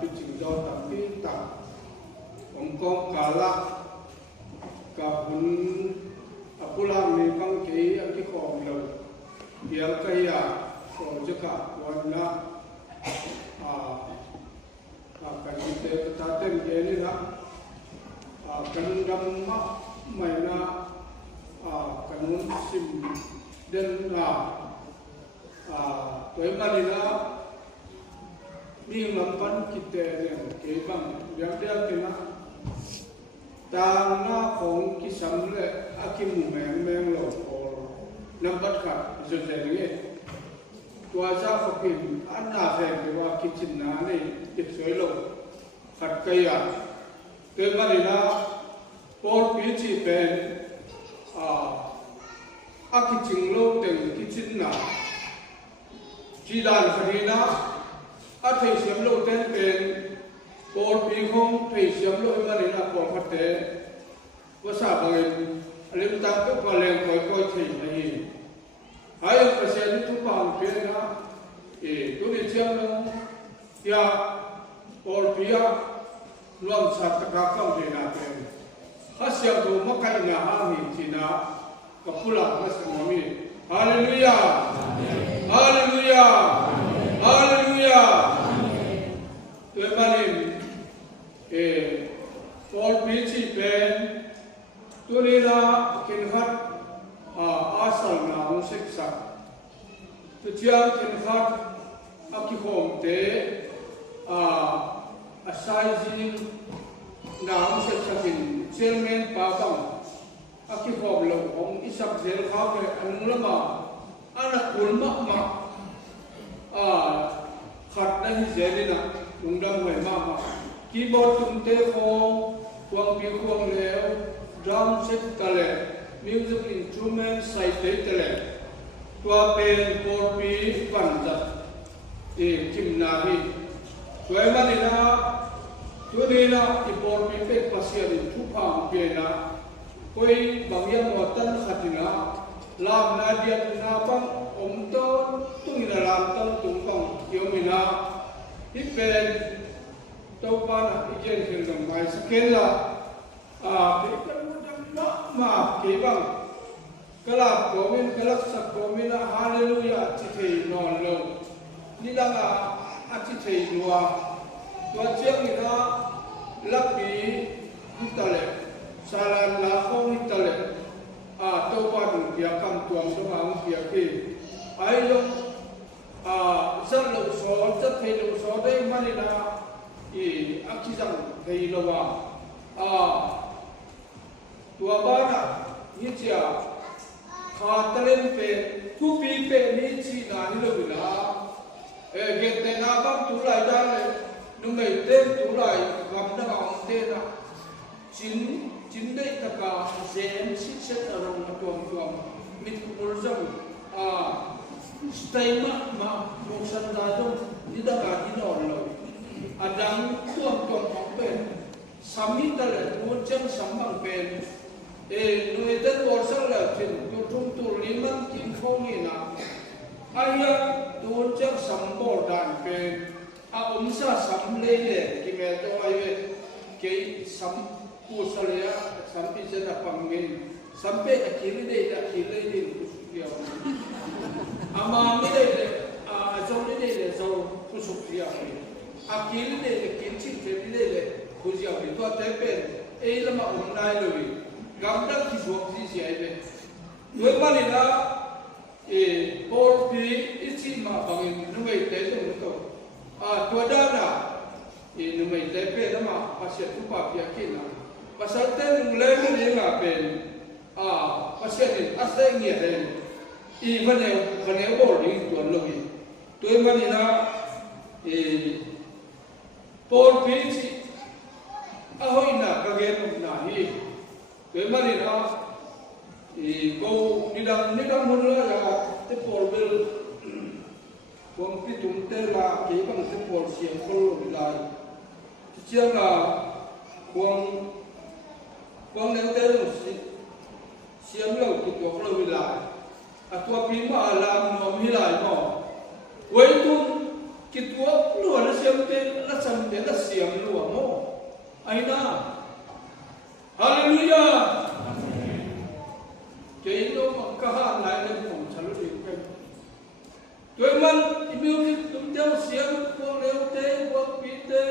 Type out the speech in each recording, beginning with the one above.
pitching do tam pi ta ong kong kala ka hun apula mi bang ke aki khom lo bial kaya so jaka wana kan kita tatem ge ni na kan dam ma mai na kanun sim den na toy mali na mi lampan kita ne ke bang yang dia kena tang na khong ki sam le akim meng lo or nambat ka je ni tua cha khopin anna fe ke wa kitchen na ne tik soi lo khat kaya toy mali na por pi chi ben kitchen lo teng kitchen na chi dan khadina a thei siam lo ten pen por pi khong thei siam lo ma le na por khatte wa sa bai alim ta ko pa le koi thei mai hai percent tu pa pe na tu ni chiam lo ya por pi ya luang sa ta ka ka de na pen ha siam do ma kai na ha ni chi na ka pula ma sa mi hallelujah hallelujah hallelujah tu malim Paul pichi pen tu ni na kin hat asal na musik sak tu chiang kin hat aki hom te asai jin na musik sakin chairman pa bang aki hom lo hom isak zel kha ke anung lama anak kulma ma khát đánh dễ đi nè, đúng đâm người mà keyboard chúng te khong, quang pi quang leo, drum set tale, music instrument sai te tale, tua pen por pi pan jat, kim na hi, tua mà đi na, tua đi na, por pi pe pasya di chupang pi na, koi bangyan watan khatina, lam na dia na bang om ton tung ina lam ton tung bang yomina hipen topana ijen kingdom mai skela ma ke bang kalap komin kalak sak komina hallelujah chithei non lo nilanga achithei dua tua chiang ina lapi hitale salan la khong hitale topa du pia kam tuang so ma pia ke ai lo zan lo so zat thei lo so dei mani na akizang thei lo wa tua ba na ni chia kha talen pe tu pi pe ni chi na ni lo bila ge te na ba tu lai da le nu mai te tu lai gam na ga te na chính đây tất cả dễ xích xét ở trong tuồng mit cũng rằng stay mà một sân ra trong đi tất cả đi nổi rồi đang tuồng học bên sami ta là tuôn chân sắm bằng bên người ta tuôn sang là chuyện trung tu liman kim không gì nào ai tuôn chân sắm bỏ đàn bên sa sắm lên để cái mẹ tôi ai về cái sắm Pusalia sampai saya panggil sampai akhirnya dia kusuk dia. Ama ni dia jauh ni dia jauh kusuk dia. Akhirnya dia kincin dia kusuk dia. Tuan tepen, lama online lagi. Gambar kisah kisah ini. Dua kali lah, Paul isi mah panggil numai tepen untuk. Tua dana, numai tepen nama pasien tu pakai nak. Pasal ten lagi ni ngapen, pasal ni asal ni ada, mana boarding tuan lagi, tuan mana na, Paul Pichi, ahoy na kagen na hi, tuan mana na, kau nidang mula ya, te Paul bel, tuan pitum terla, kibang te Paul siang kalau bilai, siang la, Quang nêu tên một xiêm lâu thì có lâu bị lại, tua phim mà làm nó bị lại mỏ, quay tung cái tua luôn là xiêm tên là sầm tên la siam lu mo aina hallelujah ke no ka ha nai le phong chalu ri ke toi man music tum teo siam ko leo te ko pi te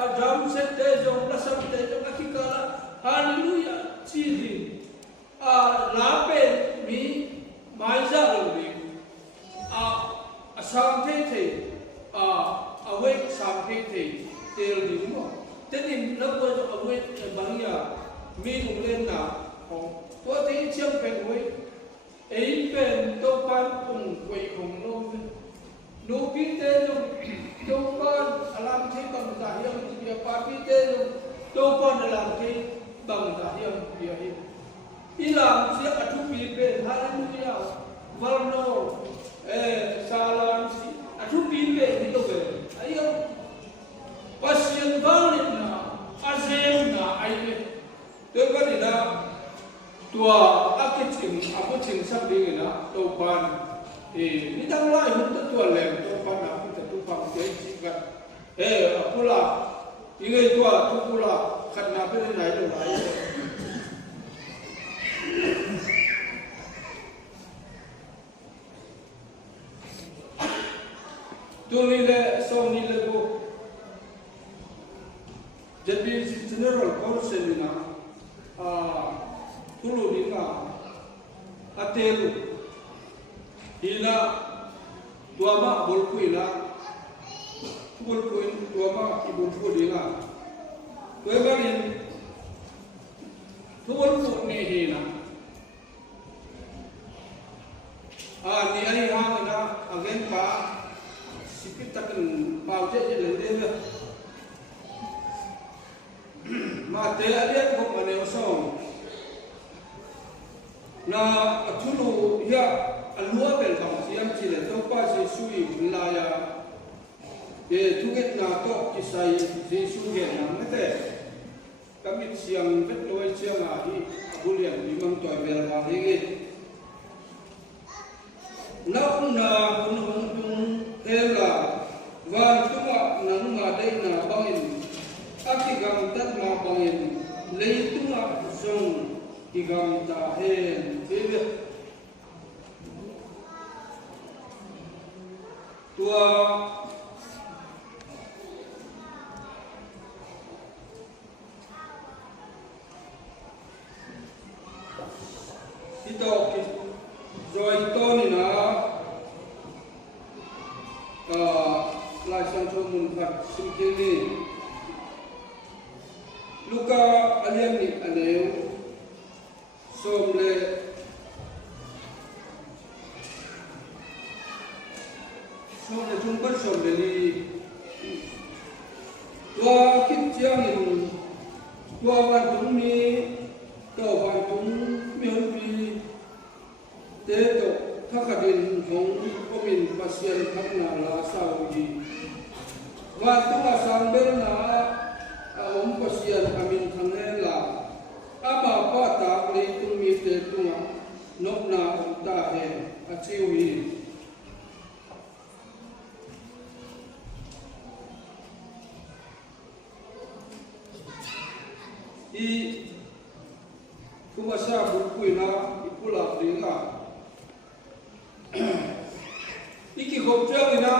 a drum set te jong la sam te jong akikala hallelujah chi di a la pe mi mai za lu ri a sang te te awake sang te te tel di mo tenin la ko awake bang ya mi ung len na hong to te chiam pen hoi ei pen to pan ung koi hong no no pi te no to pan alam che bang ta hiam ya pa pi te no to pan alam che bang ta hiam ya hi ilam che atu pi pe hallelujah varno salam si atu pi pe ni to be ayo pasien valin na azem na ai to ba ni na tua akichim apuchim sabi na to pan ni dang lai hun to tua lem to pan na pu tu pang te chi ga apula ingai tua tu pula khat na pe ni nai lo lai tu ni le so ni le go jadi general council ni na tulu ni na atelu ila tua ma bol ku ila bol ku tua ma ibu ku ila tu ba ni tu bol ku ni hina ni ai ha na again pa sipit takan pau je le de ma te aliat ko mane oso na atulu ya alua bel bang siam chile to pa je sui la ya e tuget na to kisai je su ge na mate kamit siam vet loi chiang a hi abulian bimang to bel ba hi ge na hun tung hela van tunga nanunga dei na bangin akigam tat ma bangin leitunga zong igam ta hen bebe tua ito rồi to ni na lai sang cho mun khat sim ke ni luka aliam ni aneu som le chung par som le ni tua kip chiang in tua van tung ni to van tung mion pi te to thakadin hong omin pasien khapna la sawi wa tua sang bel na om pasien amin thane la ama pa ta le tung mi te tunga nok na om ta he achiwi i kumasa bukuina ipula ringa iki gopjang ina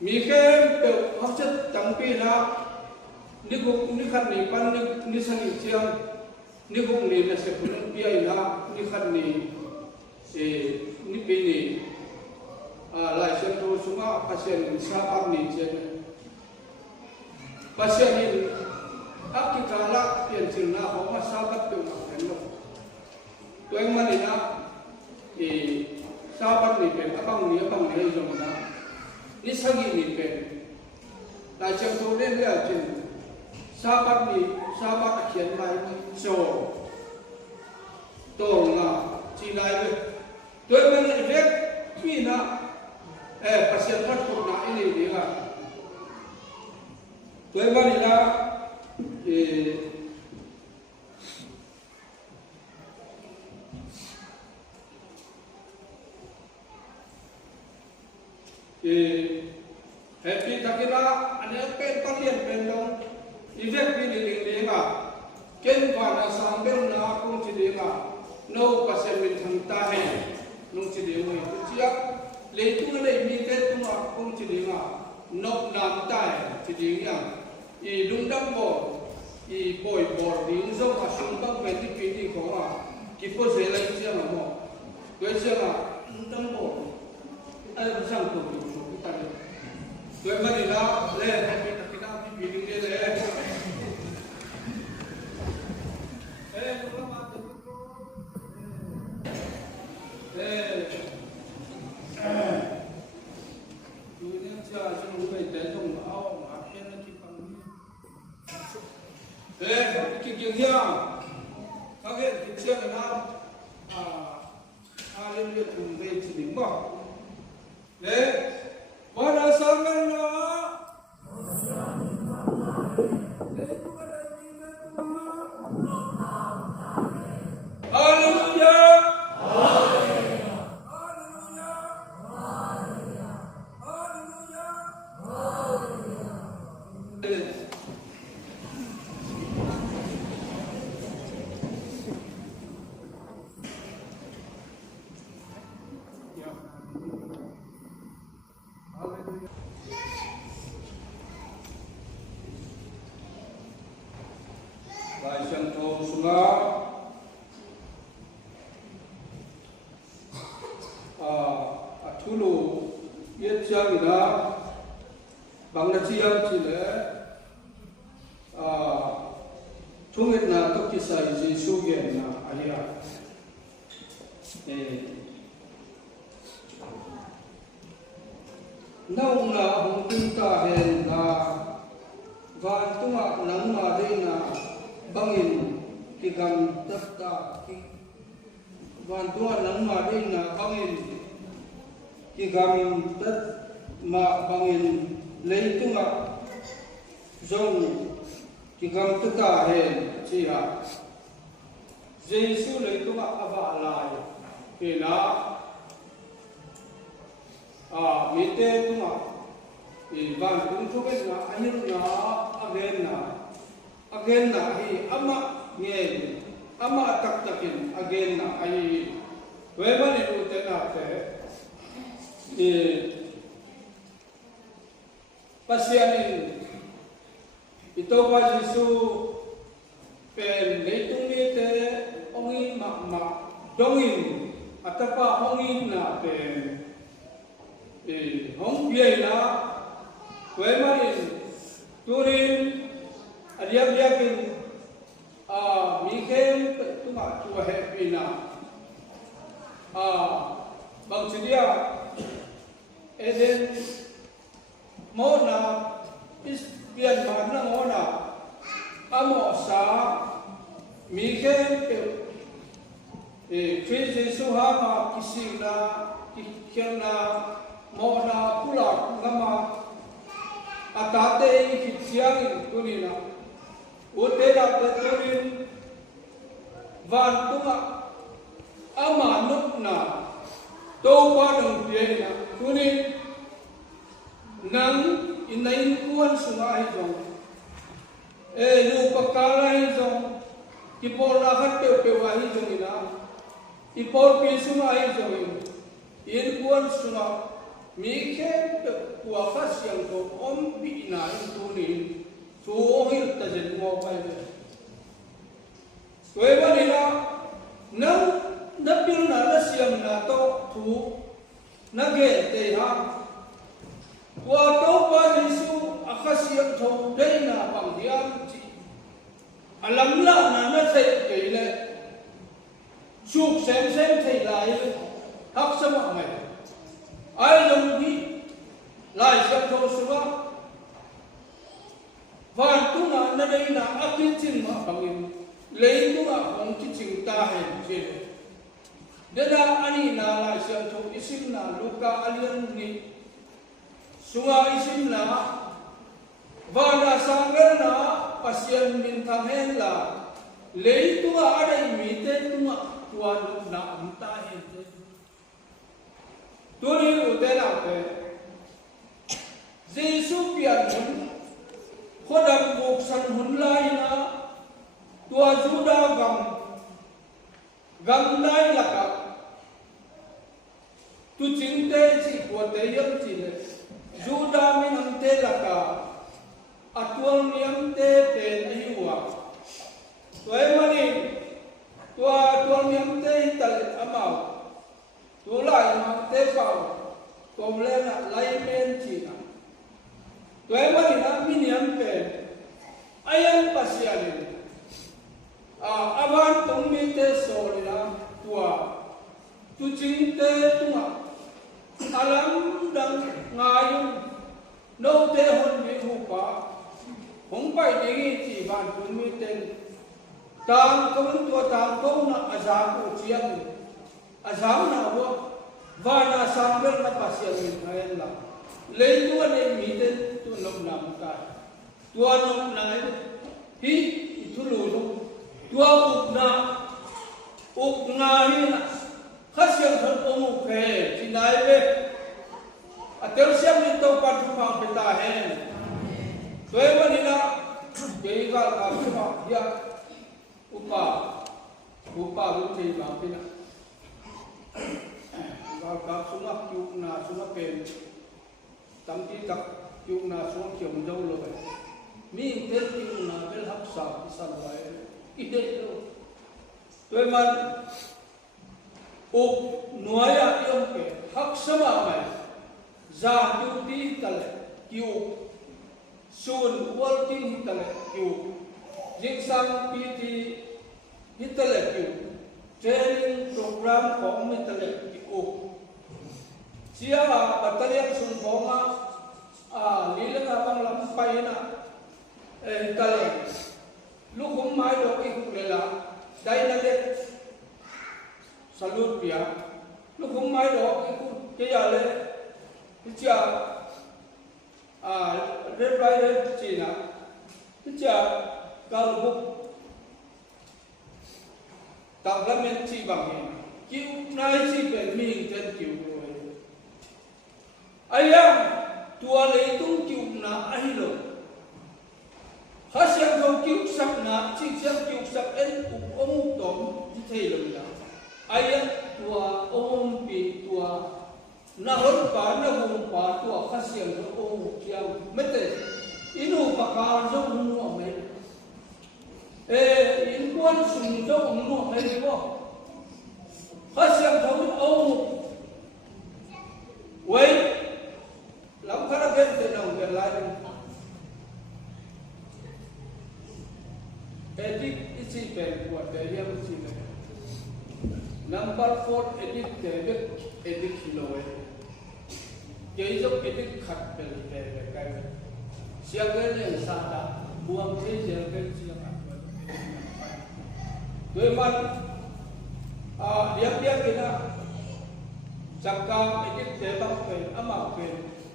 mi khem pe hafchat tangpi na ni gok ni khat ni pan ni sani chiang ni gok ni na se pun pi ai na ni khat ni ni pe ni lai sen to sunga pasien sa ar ni chen pasien ni akikala pian chin na ho ma sa kat pe ma kan lo toeng mani na sabat ni pen abang ni jong na ni sagi ni pen la chang to le le chin sabat akhian mai so to nga chi lai le toy man effect pi na pasien phat ko na ini dia toy man na happy takila ane pen palian pen dong event pilih lenga ken wana sambel na kung cidenga no pasemin hangta he nung cidenga itu siap leitung le mi te tunga kung cidenga nok nam tai cidenga I lungdam bo I boy bor ding zo ma sung bang pen ti pi ni ko ma ki po se lai sia ma mo kwe sia ma lungdam bo ai ba sang ko ki so ki ta le kwe ma ni la le happy takina ti pi ding le Giêsu biển hun kho đam buộc san hun lai na tua Juda gam lai là cả tu chính tế chỉ của tế yếm chỉ là Juda mi nam tế là cả atuang niam tế tên ayuwa tuai mani tua tuang niam tế tal amau tu lai mang tế vào kom lên là lai men chỉ na tuai mani na mi niam pen ayam pasiani avan tung mi tế soli na tua tu chính tế tunga alam dang ngayung no te hon mi hupa hong pai dingi chi ban tung mi ten tang kong tua tang kong na azam ku chiang azam na wo va na sambel na pasiang mi khaen la le tua ne mi ten tu nom nam ta tua nom na hi tu lu lu tua uk na hi na khasiang thon ong khe chi nai ve atel siam ni to pa thu phang pe ta hen toy ma ni na ke ga ka thu ma ya upa lu thei ba pe na ga ka sunga kyu na sunga pen tam ti tak kyu na sunga kyom dau lo ba mi tel kyu na bel hak sa san lai i de lo toy man uk nuaya yom ke hak sama mai za tu ti tal kyu sun working tal kyu jing sang pt hital kyu training program ko mi tal kyu sia battalion sun bonga lila bang lam pai na tal lu kum mai do ki kulela dai na de salute pia lu kum mai do ke ya le chia red rider china chia gal book development chi bang ni kiu nai chi pe mi ten kiu rồi ayam tua le tung kiu na ai lo ha siang thong kiu sak na chi siang kiu sak en om tom chi thei lo la ayam tua om pi tua na hon pa na hon pa tua khasiang tho om kiang mete inu pakar zo nu ame in quan sung zo nu ame ko khasiang tho om wei lam khara gen te nong gen lai edit isi pen ko te yam chi number 4 edit te edit kiloe cái dốc cái đích khát về cái siang cái này sao ta buông thế siang cái siang ăn đôi mặt điệp cái na chắc cả cái đích tế bào cái âm ảo cái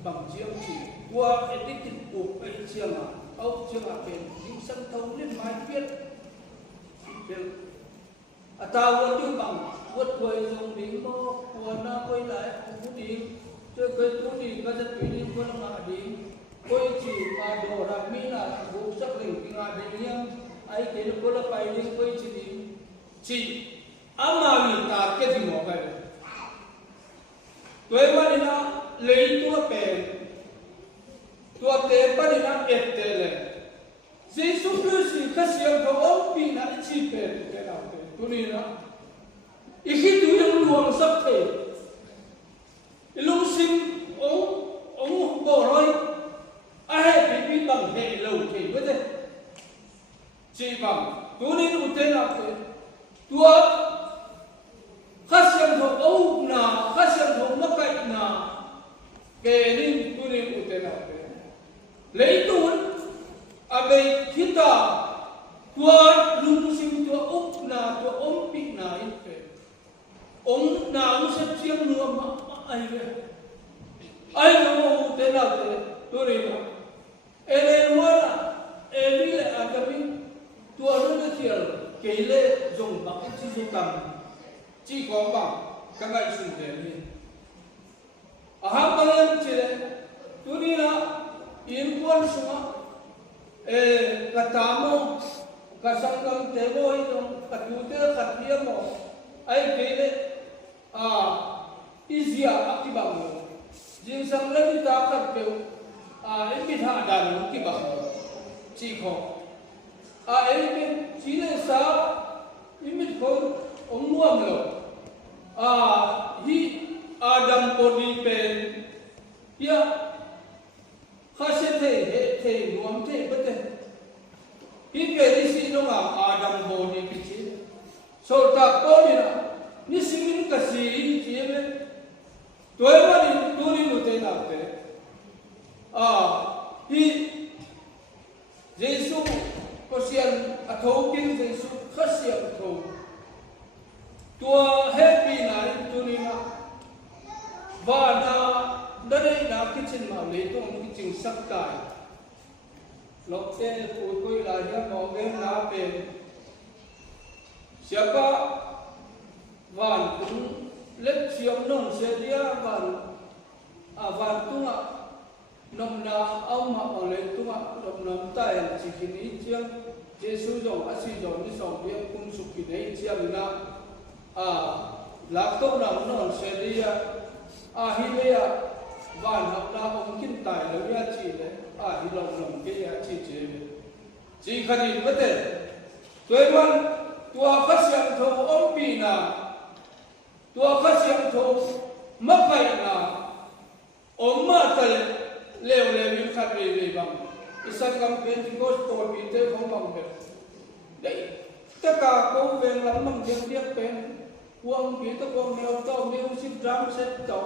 bằng chiang chỉ qua cái đích cái cuộc cái chiang ốc chiang cái những sân thấu lên mai viết tao vẫn chưa bằng vượt quay dùng đỉnh mô của nó quay lại cũng đi cho cái tú đi cái chất quý đi con mà đi quay chỉ mà đồ ra mi là vụ sắc lệnh cái ngà đi nhá ai cái nó có là phải đi quay chỉ đi chỉ ama mình ta cái gì mà vậy tuổi mà đi na lấy tua bèn tua tế mà đi na ép tế lên Giêsu Christ cái siêu thọ ông bị na chỉ bèn cái nào bèn tu đi na ít khi tu yang luang sắp thế lung sinh ông bỏ rồi ai bị bằng hệ lầu thì với thế chỉ bằng tu nên một thế nào thế tua khát xem thầu ông nào khát xem thầu mắc cạnh nào kề nên tu nên một thế nào thế lấy tuấn bây thiết ta tua lung sinh tua úc nào tua ông bị nào ít thế ông nào sẽ chiêm nữa mà ai vậy ai nó thế nào thế tôi đi mà em nói là em đi lại ăn cái gì tua nó cái chuyện kỹ lệ dùng bằng cái chi dùng cầm chỉ có bằng các bạn dùng để đi hàng bao nhiêu chỉ tôi đi là in buwan sunga katamo kasangam tevo itong katute katliya mo ay kele izya akibang mo jinsang labi takat pew imbitha dan kibang chiko imbit chile sa imbit ko umuam lo hi adam body pen ya khase the nuam the bate hi ke si no nga adam body pichi so ta ko ni na ni simin ka si chieme toy ma ni turi nu te na te hi jesu ko sian athau king jesu khasiam tho tua happy na turi na va na dare na kitchen ma le to kitchen sak kai lok te koi la ya mo ge na pe siapa van tung let siam nong se dia van tunga nom na au ma ole tunga nom tai chi kini chiang jesu jong asi jong ni song dia kum su ki nei chiang na lak to nam non se dia hi le ya van hak na om kin tai lo ya chi le hi long ke ya chi chi khani bate toy man tua khasiam tho om pi na tua khasiam tho makai na om ma tal le min khat le bang isan kam pentikos to pi te khom bang be dei ta ka ko ven lam mang jeng diak pen uang pi to ko neo to music drum set to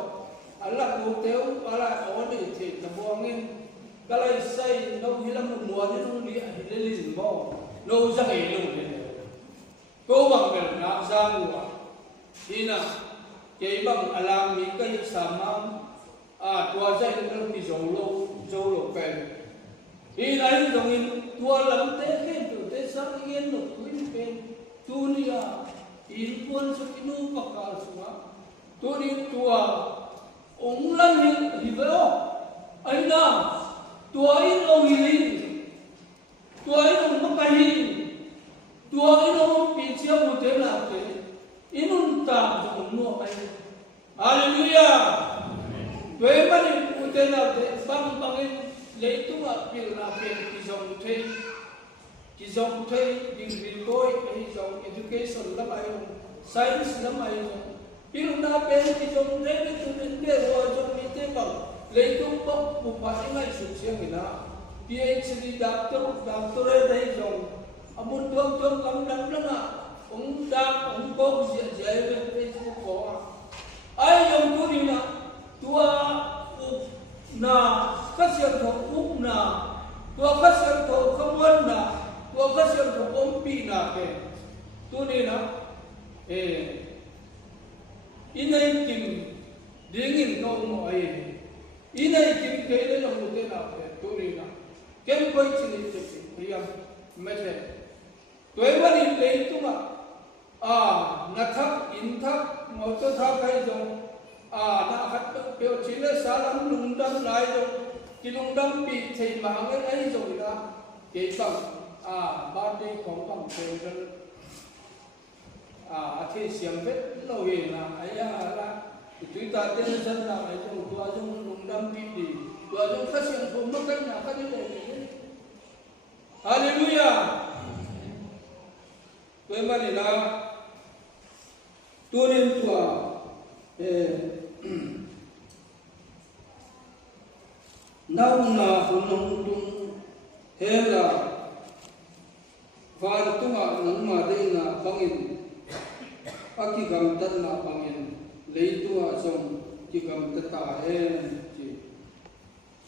ala ko teu ala ode the na buangin kalai sai no hilam mo ni no li hilelin mo no za ngai lo le ko bang bel na za mu ina ke bang alam mi kai samam tua za in pi zo lo pen ina in dong in tua lam te ke tu te sang yen no kuin pen tu ni in pon su inu pakal suwa tu ni tua ong lang hi velo ai na tua in ong hi tua in ong makai tua in ong pi chia mu te na te inun ta ong no ai hallelujah we mani u te na te bang bangin le tu ma pil na pen ki zong the ding bil koi ai zong education la mai science la mai pil na pen ki zong the ni tu ni ro zong ni te bang le tu bok bu pa ngai su chiang ina PhD doctor dai zong amun tom kam dam langa ong da ong ko je ve Facebook ko ai yong tu ni na tua na khasiam tho na tua khasiam tho khamwan na tua khasiam tho ompi na ke tu ni na inai kim dingin ko mo ai inai kim ke le no te na ke tu ni na kem koi chini te ya mete toy mani le tu ma na thak in thak mo to thak kai jong na khat pe chile salam lungdam lai jong ki lungdam pi thei ma ngai ai jong da ke bang ba de khong bang pe ran the siam vet lo he na aya la tu ta ten san na ai jong tua jong lungdam pi di tua jong khasiam tho ma kan na ka ni le hallelujah we ma ni na tu rin tua nau na hunong tung hela van tunga nang ma de na bangin aki gam tan na bangin lei tua song ki gam ta ta chi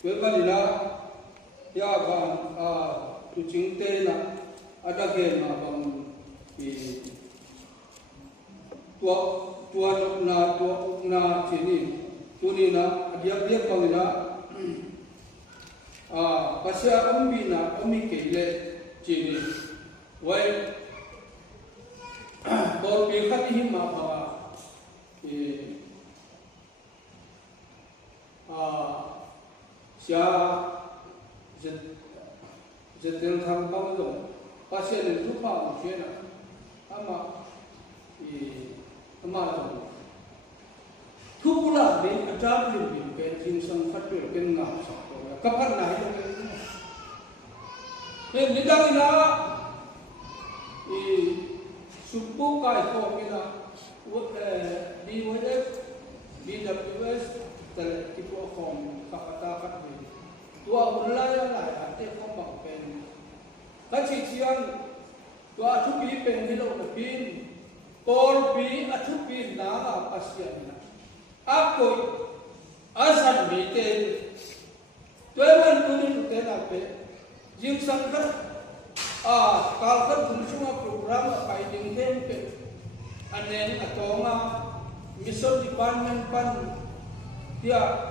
we ba ni na ya van tu ching te na ada ge ma bang ki tua na chini tu ni na dia bang na pasya umbi na umi kele chini wai bor pi khati hi ma ba sya tel thang bao giờ pasien lên thuốc phao một chuyện à ama rồi thuốc là đi ăn tráp liền liền cái chính sang phát biểu cái ngạo sọc rồi cấp phát này nên những cái đó supu kai ko kila BWF BWS tel tipo form kapata kat ni tua ulai lai ate ko bang pen ka chi chiang tua thu pi pen ni lo na pin por pi athu pi na asian na akoi asan mi te tuan tu ni te na pe jing sang ka kalau kan semua program apa yang tempe, anen atau mission department pan dia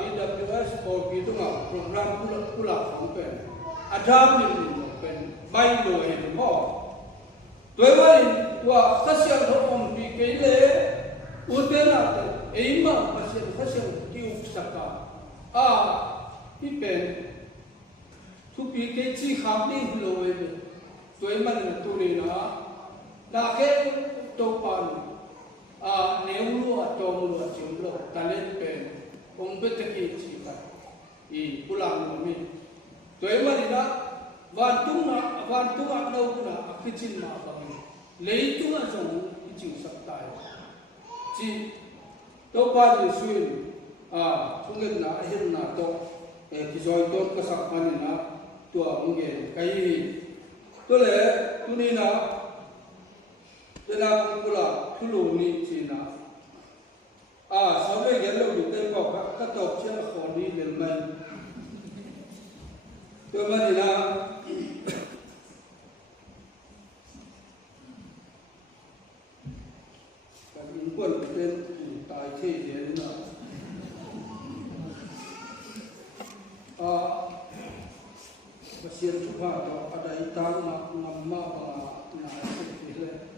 BWS or gitu program pula sampai ada ni pen bayi lo yang mau, tuan wah kasihan orang pikirle, udah nanti, emang kasihan diuk saka, ipen thu pi ke chi kham ni lo we toy man tu ni na ke to pan neu lu to lu chim lo talent pen ong pe te ki chi ka I pulang mi toy man na van tung na no na akichin ma ba ni lei tu na jong I chi sak tai chi to pa ji suin thungen na hin na to ki joy to ka sak pan na tua mungkin kai tu le tu ni na tena pula thulu ni china sawe gen lo ni te ko ka to chia ko ni le man tu man ni na ka in kun ten tai che ye na pasien tu ha ada itang ngamma ba na sekile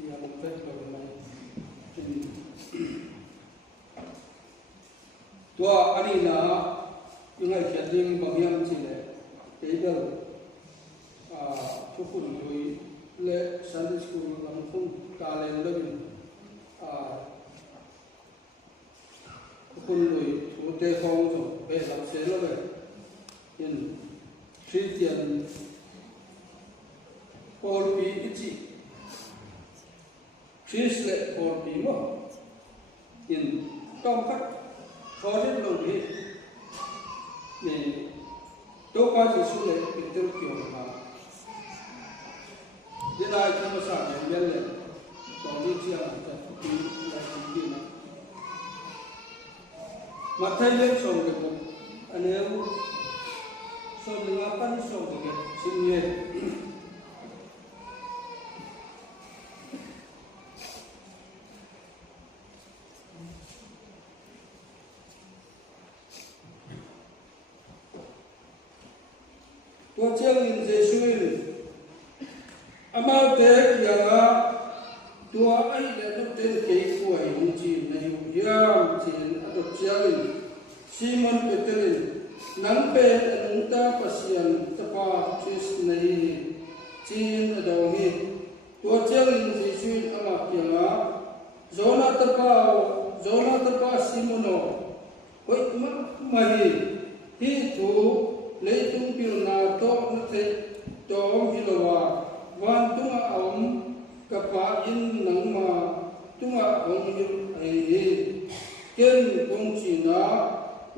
yang betul mai tua ani na ingai khating bangyam chile table chukun lui le Sunday school lam khung kalen login chukun lui chu te khong so be lam se lo be in Christian Paul P. Ichi Christ Paul P. Mo in Tom Kat Project Lodi ni to ka ji su le Peter Kyo ha dina ka ma sa ne yel le to ni chi a ta ti la ti na ma thai le so ke ko ane so ngapan so ke sinye to chang in jesuil amal te ya to ai le no te ke ko ai mu chi na yu ya chin ado chang Simon Peterin nang pe nung ta pasian tapa chis nei chin adohi to chang in jesuil ama pianga zona tapa simono hoi ma mai hi thu leitung pil na to na the to hilowa wan tunga om kapa in nang ma tunga om hil ai ken kong china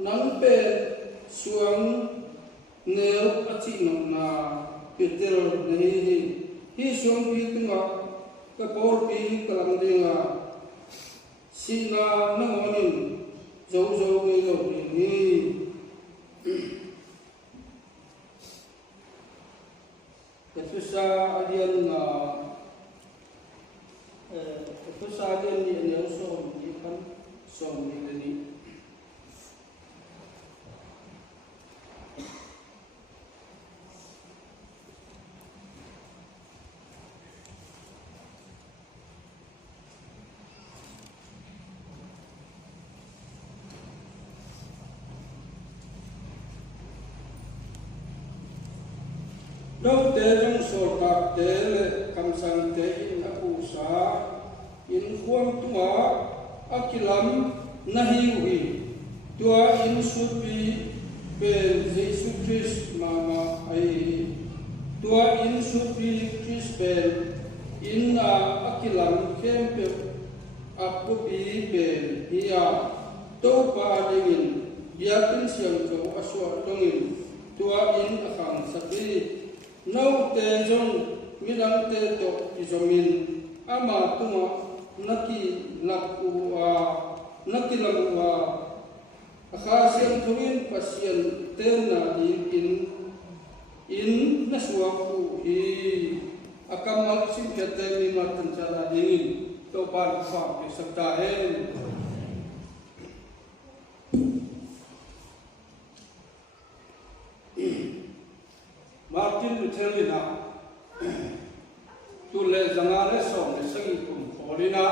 nang pe suang neu achi nang na peter nei hi suang pi tunga ka por pi kalang dinga sina nangonin zo ngai lo ni Ketusa alian ni ane som ni kan som ni ni đâu tế trong sổ tạp tế lệ cầm sang tế in áp sa in khuang tua akilam nahi hui tua in supi ben Jesu Christ mama ai tua in supi Christ ben in akilam kempe apupi ben ia tau pa dingin biakin siang kau aswa dongin tua in akhang sabi nau te jong mirang te to izomin ama tunga naki lakuwa akha siang thuin pasien tena in naswa ku hi akamal sim kete mi matan chala dingin to par fa ke sabta hen Martin Luther na tu le zangare som le sangi kum polina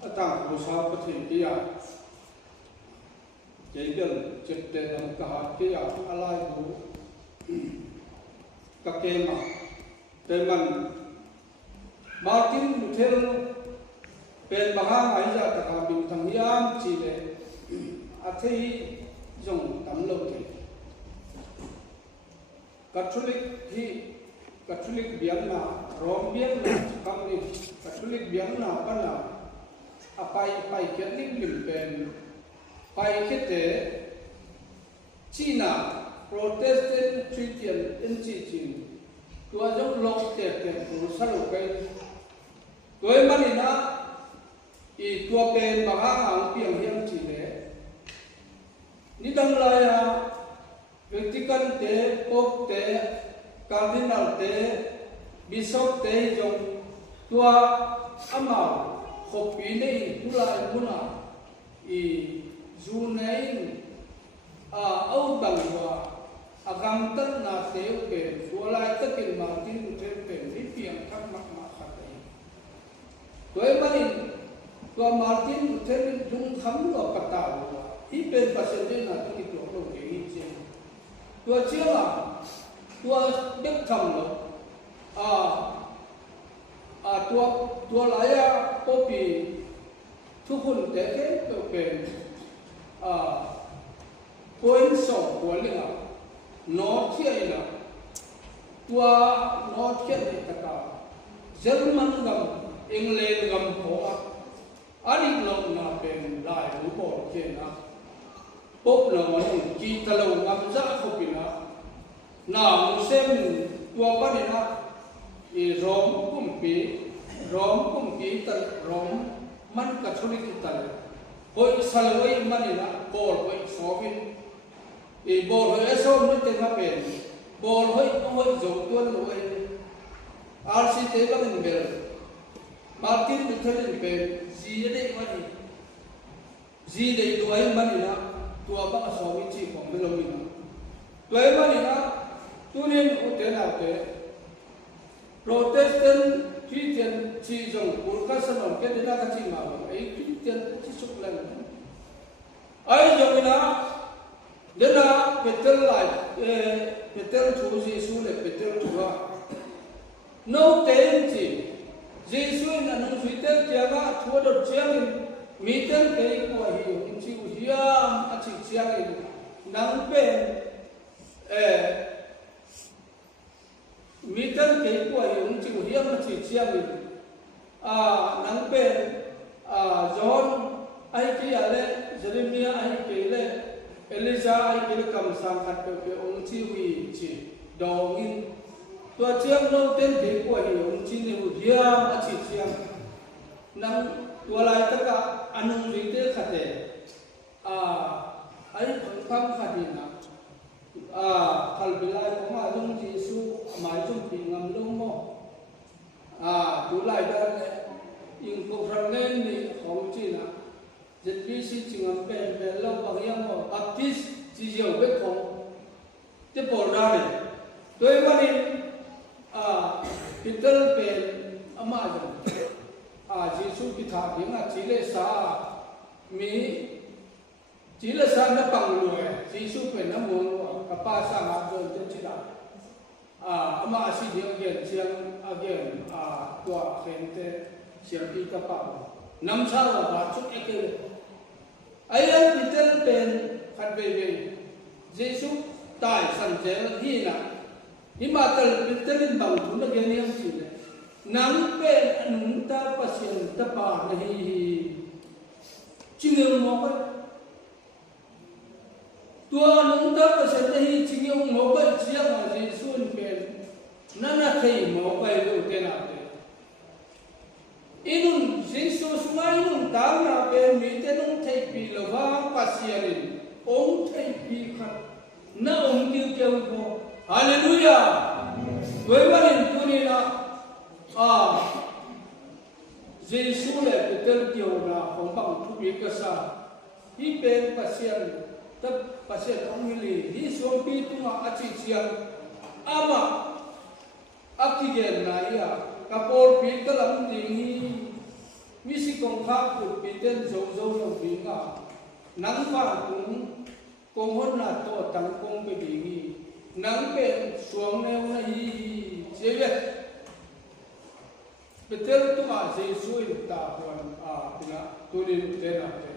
atang kusa pathin kia jebel jette nam ka kia alai bu kakema teman Martin Luther pen bahang ai ja ta bin thang yam chi le athei jong tam lo the Catholic biarna Rom biarna kami Catholic biarna pana apai Catholic limpen pai kete China Protestant Christian Institute tua jong lok te salu kai toy manina I tua pen mahang piang hiang chile ni dang laya Vatican te, Pope te, Cardinal te, Bishop te jong tua amal hopi nei tulai muna I junain au bangwa agam tan na te pe tulai takin Martin Luther pe ni piang thak mak ma khatai toy manin tua Martin Luther dung kham lo pata I pen pasende na tu to lo ke ni che tua chiang tua bek tham lo tua laya popi thu hun te ke to pen point so ko le nga no thia ina tua no thia ni taka German gam England gam ko ari lo na pen lai ru bo ke na pop na wani ki talo ngam za khopina na musem tua panina I rom kumpi tal rom man Catholic tal hoi salwai manina bol hoi sovin bol hoi so ni te na pen bol hoi zo tuan hoi RC te bang bel Martin Luther pen zide mani zide duai manina tua ba so mi chi kom belomina duai manina tunin utena te Protestant Christian chi jong purkasan on ke dina ka chi ma ai Christian chi suklan ai jomina dina petel lai petel chu Jesu le petel chuwa no ten chi Jesu na nang suite tiaga chuwa do chiang mitel ke ko hi in chi hiam a chi chiang nang pe mitel ke ko hi in chi hiam a chi chiang nang pe John ai ki ale Jeremiah ai ke le Elijah ai ke kam sang khat pe ong chi wi chi dongin tua chiang no ten ke ko hi ong chi ni hiam a chi chiang nang tua lai ta ka anung ri te khate ai kham khadina khal bilai ko ma dung Jesu mai chung pi ngam lo mo tu lai da ne in ko ram nen ni khom chi na jet bi si chingam pen pen lo ba yang mo baptist chi yo be khom te por da ne toy ma ni Peter pen ama ja Jesu ki tha bi nga chi le sa mi chỉ là sao nó bằng lùi chỉ số phải nó muốn cả ba sang ama si dia again siang again tua gente siang ika pa nam sa wa chuk eke ayan bitel pen khat be be jesu tai san je hi na hi ma tal bitel bang tu na gen yang si le nam pen anung ta pasien ta pa nahi chingel mo pa tua nung ta pasien nahi chingel mo pa chia ma jesu pen nana thei mo pa lu te na te inun jesu sungai inun ta na pen mi te nung thei pi lo wa pasien ong thei pi khat na ong kiu kiu ko hallelujah we manin tuni na jesu le petel kiu na hong bang thu bi ka sa hi pen pasien ta pasien ong li hi so pi tu ma achi chiang ama akigen na ia kapor pi ka lam ding hi mi si kong kha ku pi ten zo zo lo bi nga nang pa kung kong hon na to tang kong be bi hi nang pe suang ne na hi che ye betel tu ma jesu in ta hon pina tu ni te na te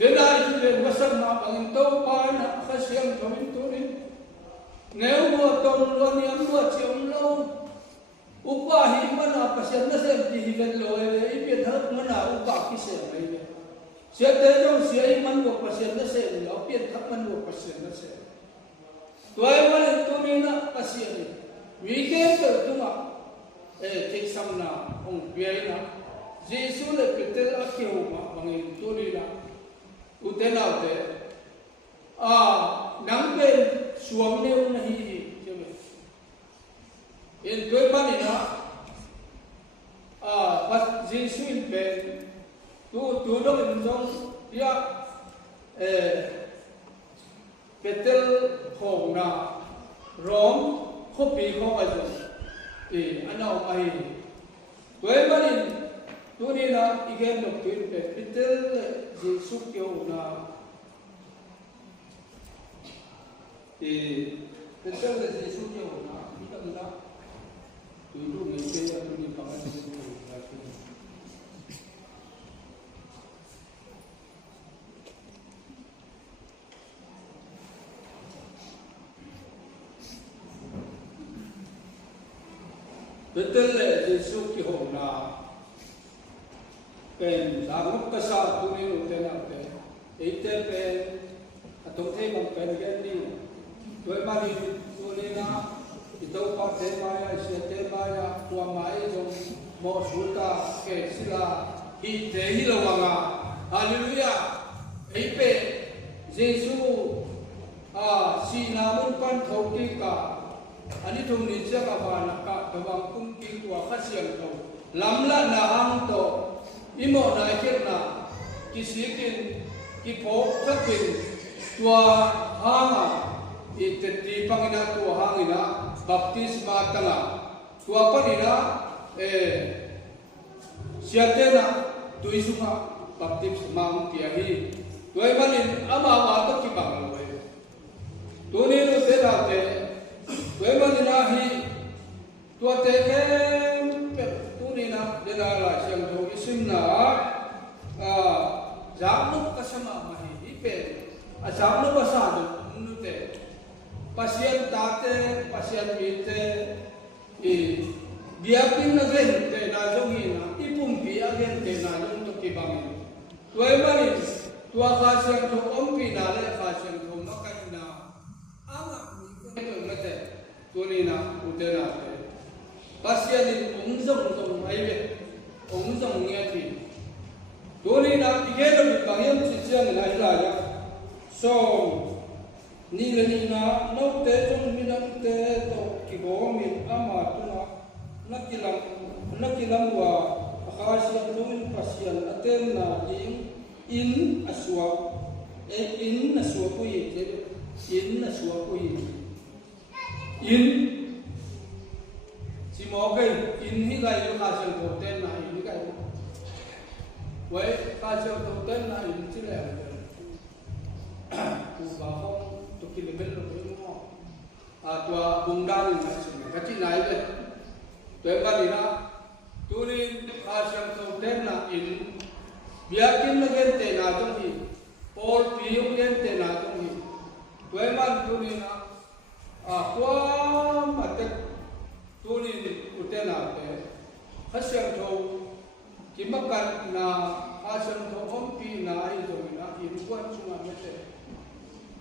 de na ju le masam na bang to pa na kha siam to min tu ni nếu mua tôm luôn nhắm mua chiếm lâu upa hi mana pasien na sem di hiven loe le ipet hak mana upa ki sem le sia te jong sia i man go pasien na sem lo pet thak man go pasien na sem toy man tu ni na pasien ni weekend to tu ma tik sam na ong piai na jesu le petel akeu ma bangin tu ni na utena te nang pen suam neu na hi in toy pani na pas jesu in pen tu do in jong ya petel khong na rom khopi khong a jong anau ai toy pani tu ni na igen no tu petel jesu kyo na petel jesu kyo na kita na dulu mesti aku ni pangan dulu lagi. Betul le Yesus ki hona. Pen jangan kesal tu ni utena te. Ite pen atau te bang pen gani. Tuai mari tu ni na ito pa te maya sia te maya tua mai jong mo suta ke sila hi te hi lawanga hallelujah ipe jesu si namun pan thauti ka ani thum ni cha ka ba na ka bang kum ki tua khasiang tho lamla na hang to imo na ke na kisikin ki pho thakin tua hanga ite ti pangina tua hangina baptisma tala tua panina siatena tuisuma baptisma tiahi tuai manin ama wa to ki bang loe tuni no te da te tuai manina hi tua te ke tuni na de da la siang do isim na jamnu kasama mahi ipe jamnu basadu nu te pasien tate pasien mite biapin na gen te na jongina ipum pi agen te na jong to kibang tuai mari tua khasiang to ompi na le khasiang to makai na anga mi ko mate tuni na utena te pasien in ongzong ai be ongzong ngia ti tuni na igelo mi bangem chi chiang na ila ya so ni le ni na no te jong mi dang te to ki go mi ama tu na kilam wa khasian tuin pasian aten na in aswa in aswa ko yi in aswa ko yi in si mo kai in hi gai lo khasian ko ten na in gai wai khasian ko ten na in chi le ku ba hong to ki le bel lo mo ตัวบุงดานี่นะสิกะจิไหนเลยตัวมาลีนะตัวนี้อาเซียนตัวเต็มนะอินเบียกินนักเรียนเตนะตรงนี้โอลปียุเรียนเตนะตรงนี้ตัวมันตัวนี้นะตัวมาเตตัวนี้อุเตนะเตอาเซียนตัวกิมกันนะอาเซียนตัวอมปีนะไอ้ตัวนี้นะอินกวนสุมาเมเต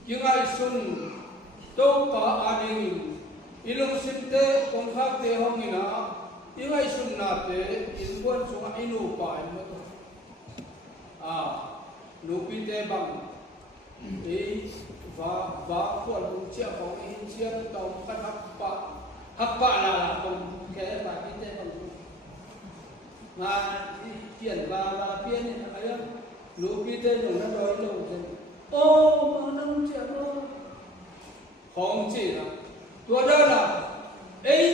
ยังไงสุนตัวป่าอันนี้อิลุสินเตคงคับเตห้องนี้นะยังไงสุนนาเตอินกวนสุมาอินูป่าอินมาตัวนูปีเตบังว่าพวกลุงเชี่ยของอินเชี่ยตองกันฮักปะลาตรงแค่ปะปีเตบังงานเขียนลาเพี้ยนนี่อะไรนูปีเตหนูนั่นร้อยโลเซนโอ้มานั่งเชี่ยของจริงนะตัวเดินนะ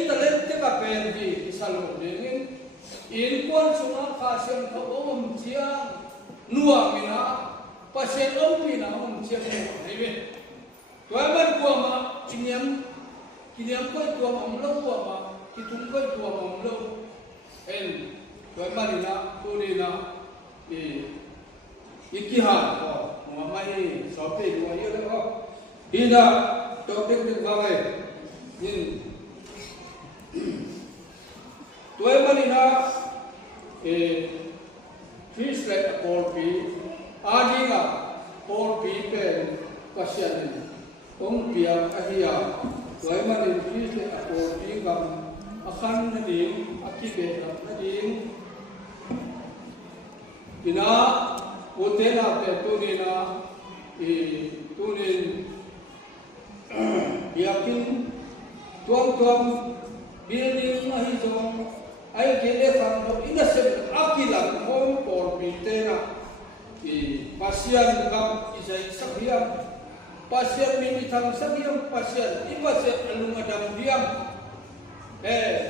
ตะเล็ดจะกับเป็นที่สรุปเนี่ยอินกวนสุมาคาเซียนเขาเชี่ยนัวมีนะปัจเจกมีนะเชี่ยนี่เว้ยตัวมันกลัวมากินยำก็ตัวมันเล่ากลัวมากินทุ่งก็ตัวมันเล่าตัวมันนี่นะตัวนี้นะอีกกี่หาก็มันไม่สอบติดว่าเยอะแล้วก็อีน่ะตัวเด็กๆว่าไงนี่ตัวมันนี่นะfish like a pole pea, adiga pole pea pen kasyan pia ahia, waiman in fish like a pole pea gam akan nadim akibe nadim ina utena pe tunina tunin yakin tuam building mahijong ai gele kan do ina se akila hom por bitena pasian kam isai sakhiam pasian mini thang sakhiam pasian ibase alung adam diam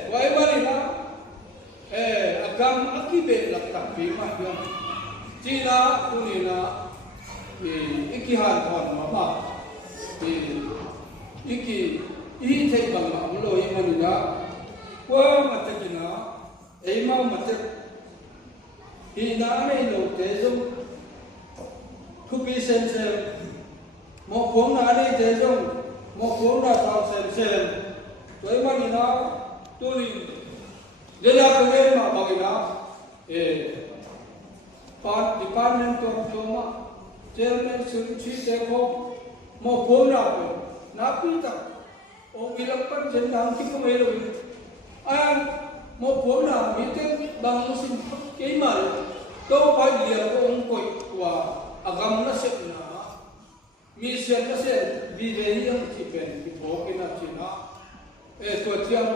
wai marina agam akibe lakta bima diam china tunina ikihan thon mama iki thei bang lo imanina wa matakina Ema matak ina nei lo te zum kupi sen sen mo khong na nei te zum mo khong na sa sen sen toi ma ni na tu ni de la ko ma ba ina department to ma chairman sun chi te ko mo khong na ko na pi ta o bilak pan jen nang ki ko me lo một phố nào biết cái bằng sinh cái mà tôi phải điều ông quậy của agam nó sẽ là mi sẽ nó sẽ đi về những chỉ cần cái phố cái nào chỉ nó tuổi chiang